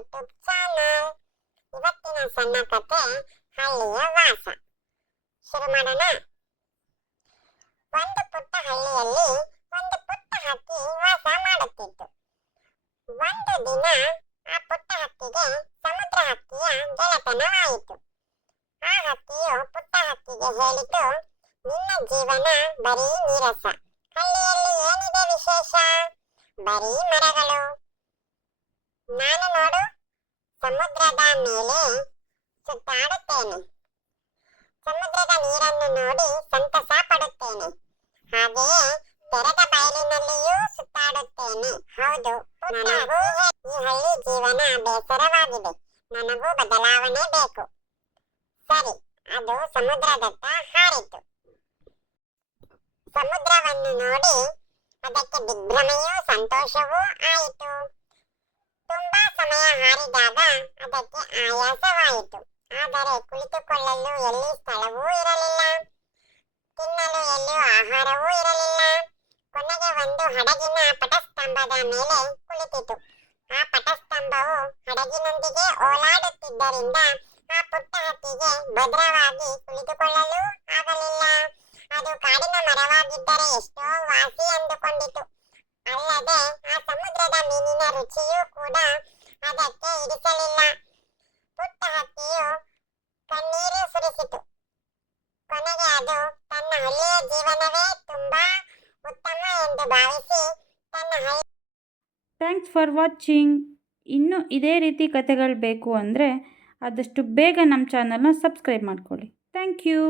YouTube channel. ಇವತ್ತಿನ ಸಣ್ಣ ಕತೆ ಹಳ್ಳಿಯ ವಾಸ. ಶುರು ಮಾಡೋಣ. ಒಂದು ಪುಟ್ಟ ಹಳ್ಳಿಯಲ್ಲಿ ಒಂದು ಪುಟ್ಟ ಹಕ್ಕಿ ವಾಸ ಮಾಡುತ್ತಿತ್ತು. ಒಂದು ದಿನ ಆ ಪುಟ್ಟ ಹಕ್ಕಿಗೆ ಸಮುದ್ರ ಹಕ್ಕಿಯ ಗೆಳೆತನವಾಯಿತು. ಆ ಹಕ್ಕಿಯು ಪುಟ್ಟ ಹಕ್ಕಿಗೆ ಹೇಳಿತು, ನಿನ್ನ ಜೀವನ ಬರೀ ನೀರಸ. ಹಳ್ಳಿಯಲ್ಲಿ ಏನಿದೆ ವಿಶೇಷ? ಬರೀ ಮರಗಳು. ನಾನು ನೋಡು ಸಮುದ್ರದ ಮೇಲೆ ಸುತ್ತಾಡುತ್ತೇನೆ. ಸಮುದ್ರದ ನೀರನ್ನು ನೋಡಿ ಸಂತಸ ಪಡುತ್ತೇನೆ. ಹಾಗೆಯೇ ತೆರೆದ ಬಯಲಿನಲ್ಲಿಯೂ ಸುತ್ತಾಡುತ್ತೇನೆ. ಹೌದು, ನನಗೂ ಈ ಹಳ್ಳಿ ಜೀವನ ಬೇಸರವಾಗಿದೆ. ನನಗೂ ಬದಲಾವಣೆ ಬೇಕು. ಸರಿ, ಅದು ಸಮುದ್ರದತ್ತ ಹಾರಿತು. ಸಮುದ್ರವನ್ನು ನೋಡಿ ಅದಕ್ಕೆ ದಿಗ್ಭ್ರಮೆಯೂ ಸಂತೋಷವೂ ಆಯಿತು. ತುಂಬಾ ಸಮಯ ಹಾರಿದಾಗ ಅದಕ್ಕೆ ಆಯಾಸವಾಯಿತು. ಆದರೆ ಕುಳಿತುಕೊಳ್ಳಲು ಎಲ್ಲಿ ಸ್ಥಳವೂ ಇರಲಿಲ್ಲ. ತಿನ್ನಲು ಎಲ್ಲಿಯೂ ಆಹಾರವೂ ಇರಲಿಲ್ಲ. ಕೊನೆಗೆ ಒಂದು ಹಡಗಿನ ಪಟಸ್ತಂಭದ ಮೇಲೆ ಕುಳಿತಿತು. ಆ ಪಟಸ್ತಂಭವು ಹಡಗಿನೊಂದಿಗೆ ಓಲಾಡುತ್ತಿದ್ದರಿಂದ ಆ ಪುಟ್ಟ ಹಕ್ಕಿಗೆ ಭದ್ರವಾಗಿ ಕುಳಿತುಕೊಳ್ಳಲು ಆಗಲಿಲ್ಲ. ಅದು ಕಾಡಿನ ಮರವಾಗಿದ್ದರೆ ಎಷ್ಟೋ ವಾಸಿ ಎಂದುಕೊಂಡಿತು. ಅಲ್ಲದೆ ಆ ಸಮುದ್ರದ ಮೀನಿನ ರುಚಿಯೂ ಕೂಡ ಅದಕ್ಕೆ ಇರಿಸಲಿಲ್ಲ. ಪುಟ್ಟ ಹಕ್ಕಿಯು ಕಣ್ಣೀರು ಸುರಿಸಿತು. ಕೊನೆಗೆ ಅದು ತನ್ನ ಹಳ್ಳಿಯ ಜೀವನವೇ ತುಂಬಾ ಉತ್ತಮ ಎಂದು ಭಾವಿಸಿ ತನ್ನ ಥ್ಯಾಂಕ್ಸ್ ಫಾರ್ ವಾಚಿಂಗ್. ಇನ್ನೂ ಇದೇ ರೀತಿ ಕಥೆಗಳು ಬೇಕು ಅಂದರೆ ಆದಷ್ಟು ಬೇಗ ನಮ್ಮ ಚಾನಲ್ನ ಸಬ್ಸ್ಕ್ರೈಬ್ ಮಾಡ್ಕೊಳ್ಳಿ. Thank you.